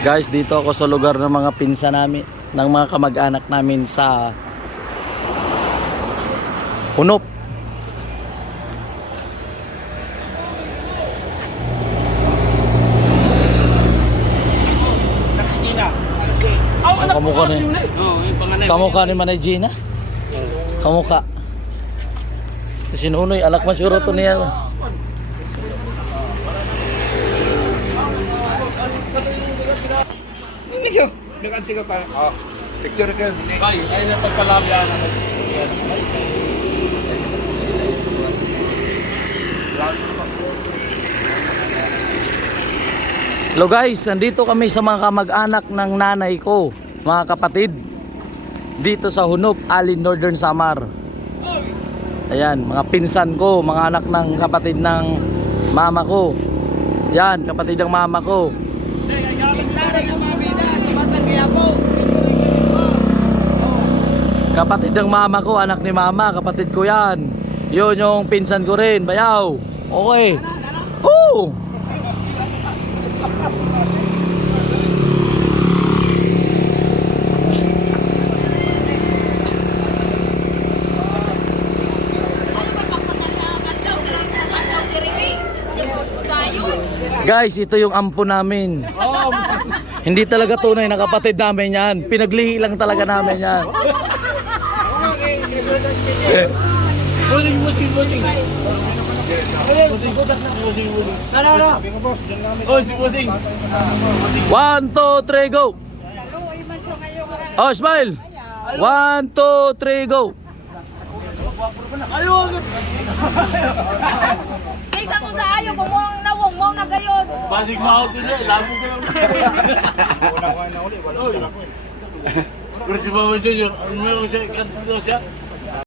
Guys, dito ako sa lugar ng mga pinsa namin, ng mga kamag-anak namin sa Hunop. Ang kamukha ni kamukha ni Manay Gina. Kamukha. Si Sinunoy, alak masyuro to niya. Ini kyo, nag-anti ka tayo. Ah, picture ka. Ay na pagkalabyan. Hello guys, nandito kami sa mga kamag-anak ng nanay ko, mga kapatid. Dito sa Hunop, Alin, Northern Samar. Ayan, mga pinsan ko, mga anak ng kapatid ng mama ko. Yan, kapatid ng mama ko. Kapatid ng mama ko, anak ni mama, kapatid ko yan. Yun yung pinsan ko rin, bayaw. Okay. Oh! Guys, ito yung ampo namin. Hindi talaga tunay na kapatid namin yan. Pinaglihi lang talaga namin yan. One, two, three, go. Oh, smile. One, two, three, go. Isa mo sa ayaw, bumuang nawang mo na gayon. Basig na ako dito, labo ko lang. Pero si Mama Junior, ano meron siya, kanto siya?